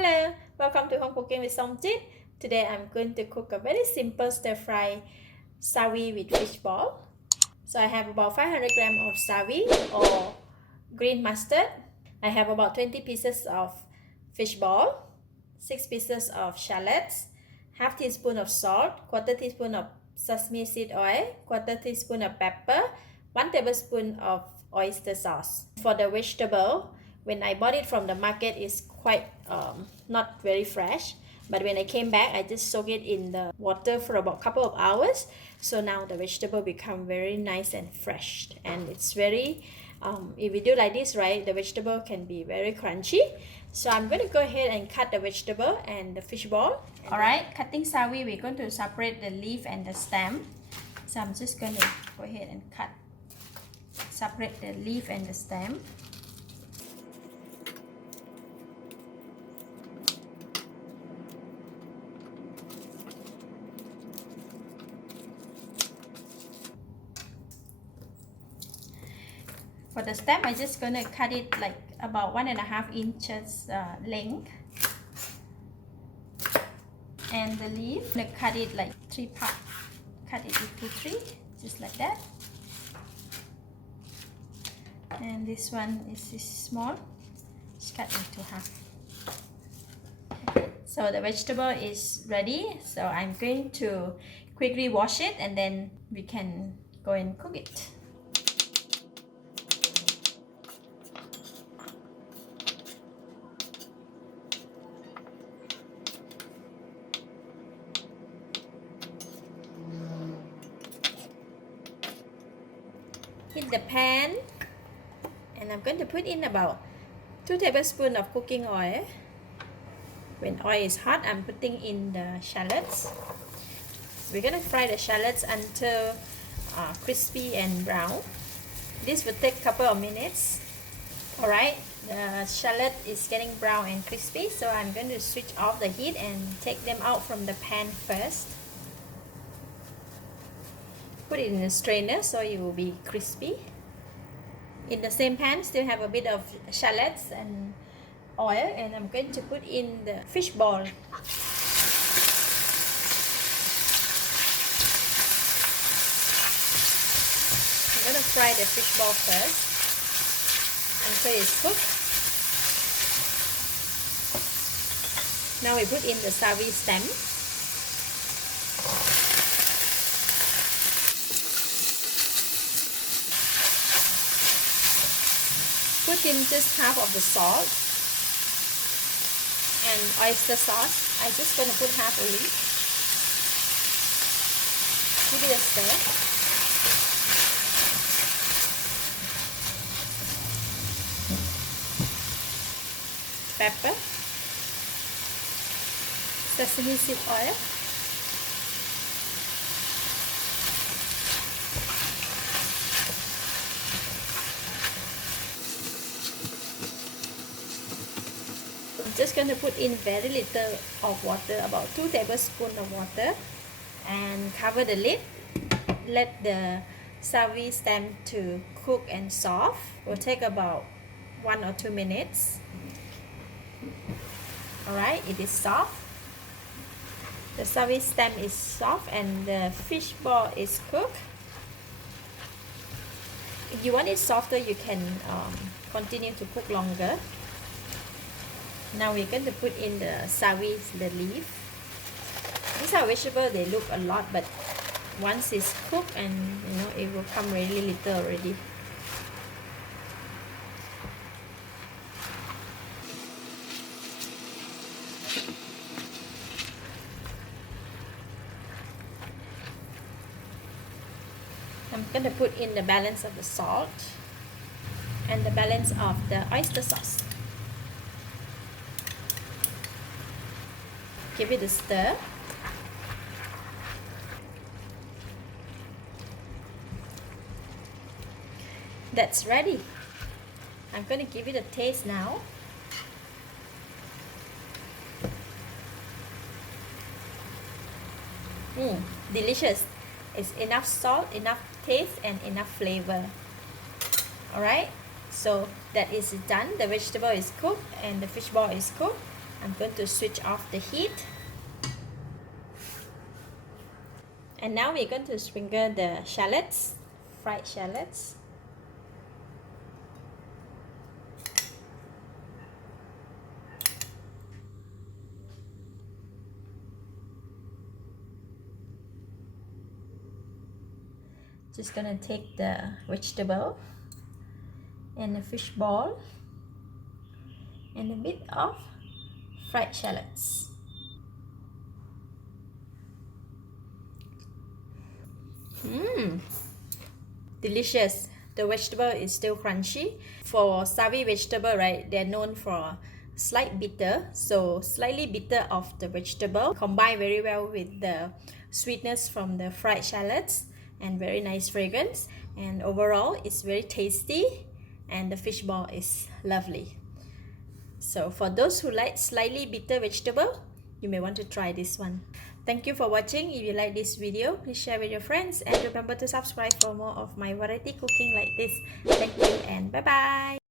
Hello, welcome to Home Cooking with Somjit. Today I'm going to cook a very simple stir fry sawi with fish ball. So I have about 500 grams of sawi or green mustard. I have about 20 pieces of fish ball, 6 pieces of shallots, half teaspoon of salt, quarter teaspoon of sesame seed oil, quarter teaspoon of pepper, 1 tablespoon of oyster sauce. For the vegetable, when I bought it from the market, it's quite not very fresh, but when I came back, I just soak it in the water for about a couple of hours. So now the vegetable become very nice and fresh, and it's very if we do like this, right, the vegetable can be very crunchy. So I'm going to go ahead and cut the vegetable and the fish ball. Alright, cutting sawi, we're going to separate the leaf and the stem. So I'm just going to go ahead and separate the leaf and the stem. For the stem, I'm just gonna cut it like about 1.5 inches length, and the leaf, I'm gonna cut it like 3 parts. Cut it into 3, just like that. And this one is small, just cut into half. So the vegetable is ready. So I'm going to quickly wash it, and then we can go and cook it. Heat the pan, and I'm going to put in about 2 tablespoons of cooking oil. When oil is hot, I'm putting in the shallots. We're going to fry the shallots until crispy and brown. This will take a couple of minutes. Alright, the shallot is getting brown and crispy, so I'm going to switch off the heat and take them out from the pan first. Put it in a strainer so it will be crispy. In the same pan, still have a bit of shallots and oil, and I'm going to put in the fish ball. I'm going to fry the fish ball first until it's cooked. Now we put in the sawi stem. Put in just half of the salt and oyster sauce. I'm just going to put half only. Give it a stir. Pepper, sesame seed oil, I'm just going to put in very little of water, about 2 tablespoons of water, and cover the lid. Let the sawi stem to cook and soft. It will take about 1 or 2 minutes. Alright, it is soft. The sawi stem is soft and the fish ball is cooked. If you want it softer, you can continue to cook longer. Now we're going to put in the sawi, the leaf. These are vegetables, they look a lot, but once it's cooked, and it will come really little already. I'm going to put in the balance of the salt and the balance of the oyster sauce. Give it a stir. That's ready. I'm going to give it a taste now. Delicious. It's enough salt, enough taste, and enough flavor. Alright, so that is done. The vegetable is cooked and the fish ball is cooked. I'm going to switch off the heat. And now we're going to sprinkle the shallots, fried shallots. Just gonna take the vegetable and the fish ball and a bit of fried shallots. Delicious. The vegetable is still crunchy. For sawi vegetable, right, they're known for slight bitter, so slightly bitter of the vegetable combine very well with the sweetness from the fried shallots and very nice fragrance, and overall it's very tasty and the fish ball is lovely. So for those who like slightly bitter vegetable, you may want to try this one. Thank you for watching. If you like this video, please share with your friends and remember to subscribe for more of my variety cooking like this. Thank you and bye bye.